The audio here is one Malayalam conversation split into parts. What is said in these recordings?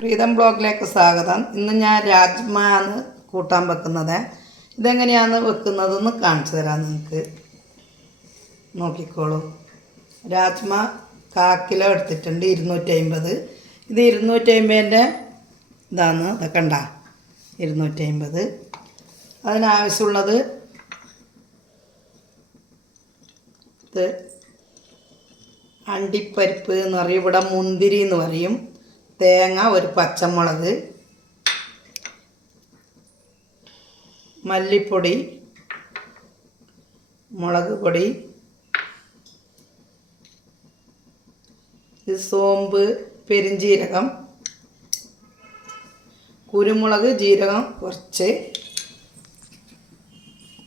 പ്രീതം ബ്ലോഗിലേക്ക് സ്വാഗതം. ഇന്ന് ഞാൻ രാജ്മയാണ് കൂട്ടാൻ വെക്കുന്നത്. ഇതെങ്ങനെയാണ് വെക്കുന്നതെന്ന് കാണിച്ചു തരാം. നിങ്ങൾക്ക് നോക്കിക്കോളൂ. രാജ്മ 1/4 കിലോ എടുത്തിട്ടുണ്ട്, 250. ഇത് 250ൻ്റെ ഇതാണ്. ഇതൊക്കെ ഉണ്ടാ 250. അതിനാവശ്യമുള്ളത് ഇത് അണ്ടിപ്പരിപ്പ് എന്ന് പറയും, ഇവിടെ മുന്തിരി എന്ന് പറയും, തേങ്ങ, ഒരു പച്ചമുളക്, മല്ലിപ്പൊടി, മുളക് പൊടി, സോമ്പ്, പെരുംജീരകം, കുരുമുളക്, ജീരകം കുറച്ച്,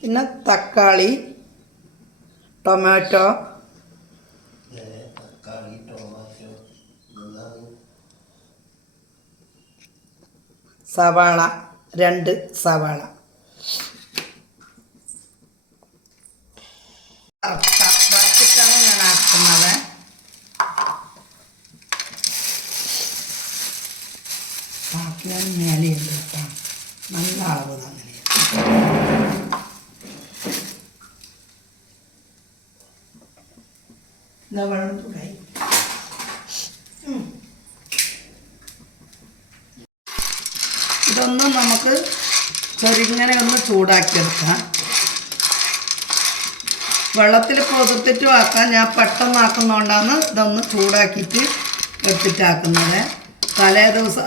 പിന്നെ തക്കാളി, ടൊമാറ്റോ, സവാള, 2 സവാള, വറുത്തിട്ടാണ് ഞാൻ ആക്കുന്നത്. ആക്കിയാൽ മേലെയുണ്ട് കേട്ടോ, നല്ല അളവ് അങ്ങനെ. ഇതാ വെള്ളം ചൂടായി. ഇതൊന്നും നമുക്ക് ചെറുങ്ങനെ ഒന്ന് ചൂടാക്കിയെടുക്കാം. വെള്ളത്തിൽ പൊതിർത്തിട്ട് ആക്കാം. ഞാൻ പെട്ടെന്നാക്കുന്നതുകൊണ്ടാണ് ഇതൊന്ന് ചൂടാക്കിയിട്ട് എടുത്തിട്ടാക്കുന്നത്. തലേ ദിവസം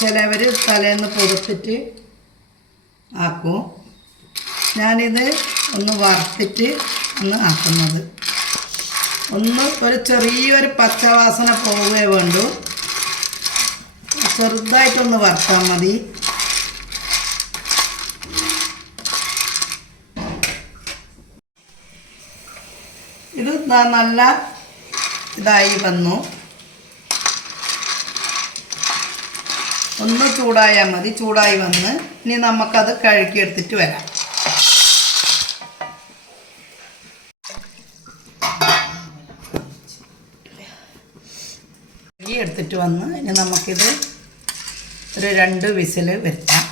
ചിലവർ തലേന്ന് പൊതിർത്തിട്ട് ആക്കും. ഞാനിത് ഒന്ന് വറുത്തിട്ട് ഒന്ന് ആക്കുന്നത്. ഒരു ചെറിയൊരു പച്ചവാസന പോവുകയേ വേണ്ടൂ. ചെറുതായിട്ടൊന്ന് വറുത്താൽ മതി. ഇത് നല്ല ഇതായി വന്നു. ഒന്ന് ചൂടായാൽ മതി. ചൂടായി വന്ന് ഇനി നമുക്കത് കഴുകിയെടുത്തിട്ട് വരാം. എടുത്തിട്ട് വന്ന് ഇനി നമുക്കിത് ഒരു 2 വിസിൽ വരുത്താം.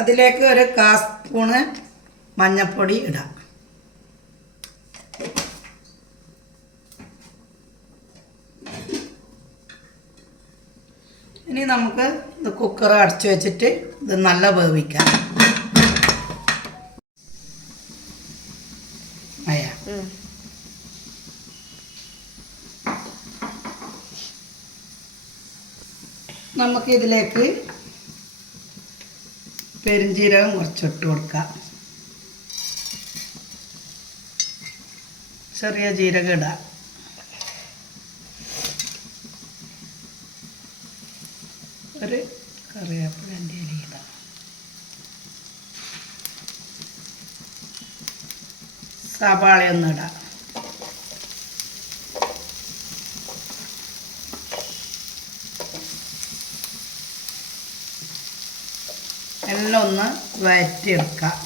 അതിലേക്ക് ഒരു 1/4 സ്പൂണ് മഞ്ഞൾപ്പൊടി ഇടാം. ഇനി നമുക്ക് ഇത് കുക്കർ അടച്ചു വെച്ചിട്ട് ഇത് നല്ല വേവിക്കാം. നമുക്കിതിലേക്ക് പെരുംജീരകം കുറച്ചിട്ട് കൊടുക്കാം. ചെറിയ ജീരകം ഇടാം. ഒരു കറിവേപ്പിലൻ്റെ ഇല ഇടാം. സവാളയൊന്നും ഇടാം. എല്ലാം ഒന്ന് വഴറ്റിയെടുക്കാം.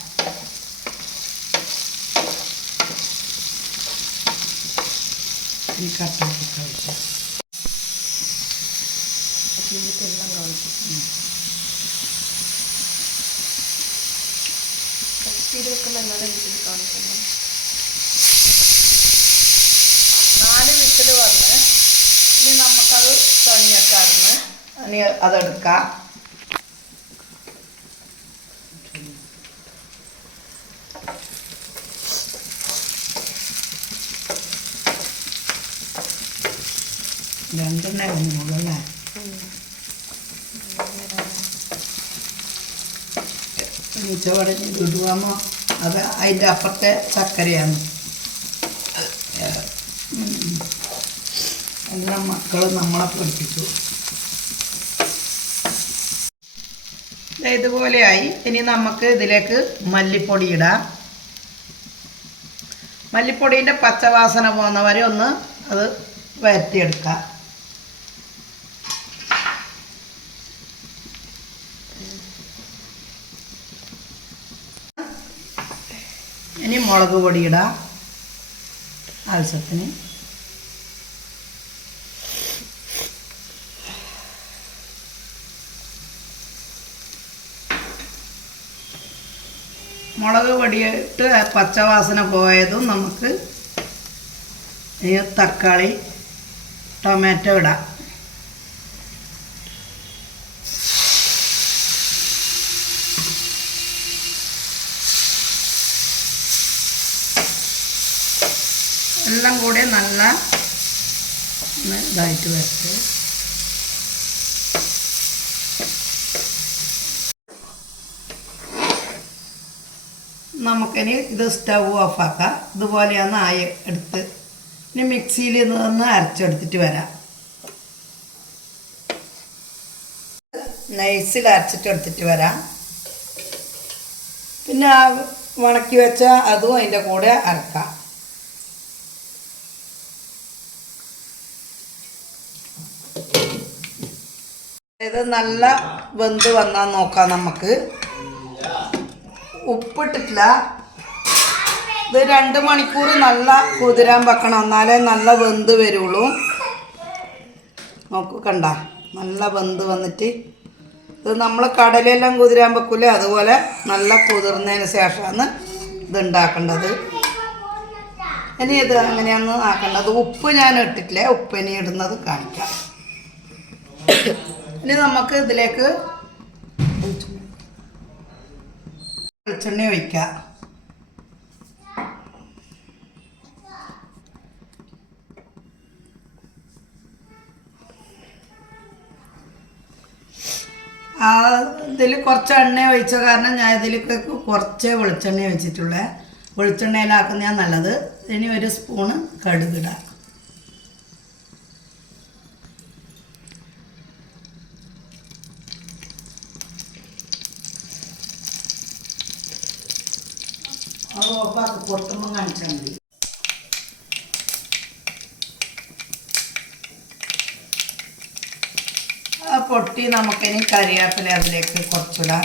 ഈ കട്ടാക്കി കഴിക്കാം. എല്ലാം കാണിക്കുന്നു. 4 വിസിൽ വന്ന് ഇനി നമുക്കത് പണിയൊക്കായിരുന്നു. ഇനി അതെടുക്കാം. രണ്ടെണ്ണ വന്നുള്ളൂ അല്ലേ? ചവടഞ്ഞ് ഇടുവാമോ? അത് അതിൻ്റെ അപ്പുറത്തെ ചക്കരയാണ്. എല്ലാം മക്കൾ നമ്മളെ പഠിപ്പിച്ചു. ഇതുപോലെയായി. ഇനി നമുക്ക് ഇതിലേക്ക് മല്ലിപ്പൊടി ഇടാം. മല്ലിപ്പൊടീൻ്റെ പച്ചവാസന പോകുന്നവരെ ഒന്ന് അത് വരട്ടിയെടുക്കാം. ഇനി മുളക് പൊടി ഇടാം ആവശ്യത്തിന്. മുളക് പൊടിയിട്ട് പച്ചവാസന പോയതും നമുക്ക് ഈ തക്കാളി ടൊമാറ്റോ ഇടാം. എല്ലാം കൂടി നല്ല ഇതായിട്ട് വരട്ടെ. നമുക്കിനി ഇത് സ്റ്റൗ ഓഫാക്കാം. ഇതുപോലെയാണ് ആയി എടുത്ത് ഇനി മിക്സിയിൽ നിന്ന് അരച്ചെടുത്തിട്ട് വരാം. നൈസിൽ അരച്ചിട്ടെടുത്തിട്ട് വരാം. പിന്നെ ഉണക്കി വെച്ച അതും അതിൻ്റെ കൂടെ അരക്കാം. ഇത് നല്ല വെന്ത് വന്നാൽ നോക്കാം. നമുക്ക് ഉപ്പിട്ടിട്ടില്ല. ഇത് 2 മണിക്കൂർ നല്ല കുതിരാൻ വെക്കണം, എന്നാലേ നല്ല വെന്ത് വരുള്ളൂ. നോക്കൂ, കണ്ട നല്ല വെന്ത് വന്നിട്ട് ഇത് നമ്മൾ കടലെല്ലാം കുതിരാൻ വെക്കൂലേ, അതുപോലെ നല്ല കുതിർന്നതിന് ശേഷമാണ് ഇത് ഉണ്ടാക്കേണ്ടത്. ഇനി ഇത് അങ്ങനെയാണ് ആക്കേണ്ടത്. ഉപ്പ് ഞാൻ ഇട്ടിട്ടില്ലേ, ഉപ്പ് ഇനി ഇടുന്നത് കാണിക്കാം. ഇനി നമുക്ക് ഇതിലേക്ക് വെളിച്ചെണ്ണ ഒഴിക്കാം. ഇതിൽ കുറച്ച് എണ്ണ ഒഴിച്ച കാരണം ഞാൻ ഇതിലേക്ക് കുറച്ച് വെളിച്ചെണ്ണ ഒഴിച്ചിട്ടുള്ളേ. വെളിച്ചെണ്ണയിലാക്കുന്നതാണ് നല്ലത്. ഇനി 1 സ്പൂണ് കടുകിടാം. അത് ഓപ്പാക്ക് പൊട്ടുമ്പോൾ കാണിച്ചാൽ മതി. ആ പൊട്ടി നമുക്കിനി കറിവേപ്പില അതിലേക്ക് കുറച്ചിടാം.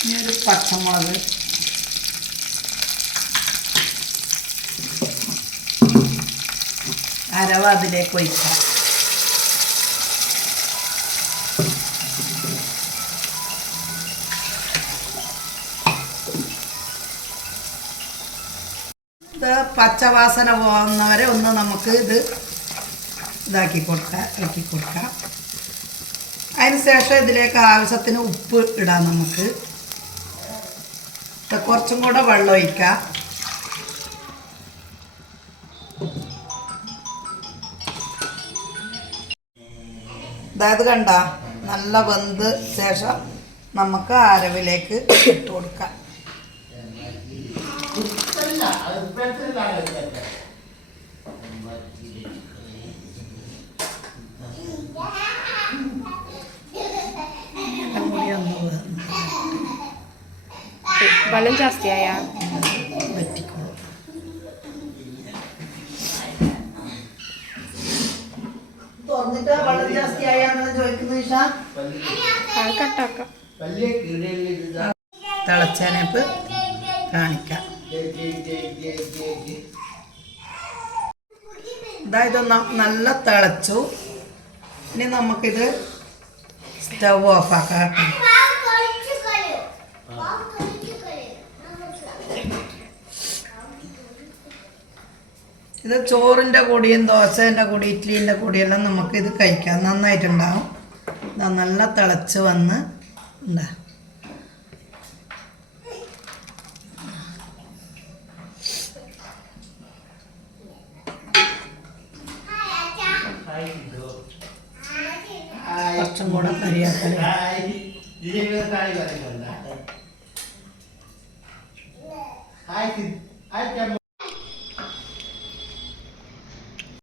ഇനി ഒരു പച്ചമുളക്, അരവ അതിലേക്ക് ഒഴിക്കാം. ഇത് പച്ചവാസന പോകുന്നവരെ ഒന്ന് നമുക്ക് ഇത് ഇതാക്കി കൊടുക്കാം, ഇളക്കി കൊടുക്കാം. അതിന് ശേഷം ഇതിലേക്ക് ആവശ്യത്തിന് ഉപ്പ് ഇടാം. നമുക്ക് കുറച്ചും കൂടെ വെള്ളം ഒഴിക്കാം. അതായത് കണ്ട നല്ല വെന്ത് ശേഷം നമുക്ക് അരവിലേക്ക് ഇട്ട് കൊടുക്കാം. വെള്ളം ജാസ്തിയായ പറ്റിക്കോളും. തുറന്നിട്ട് വെള്ളം ജാസ്തിയായെന്ന് ചോദിക്കുന്നു നിഷ. കട്ടാക്കാം. തിളച്ചനപ്പ് കാണിക്കാം. അതായത് നല്ല തിളച്ചു. ഇനി നമുക്കിത് സ്റ്റൗ ഓഫാക്കാം. ഇത് ചോറിൻ്റെ കൂടിയും ദോശേൻ്റെ കൂടി ഇഡ്ഡലീൻ്റെ കൂടിയെല്ലാം നമുക്കിത് കഴിക്കാം. നന്നായിട്ടുണ്ടാവും. ഇതാ നല്ല തിളച്ച് വന്ന് ഉണ്ടാ. കുറച്ചും കൂടെ കറിയാക്കല്.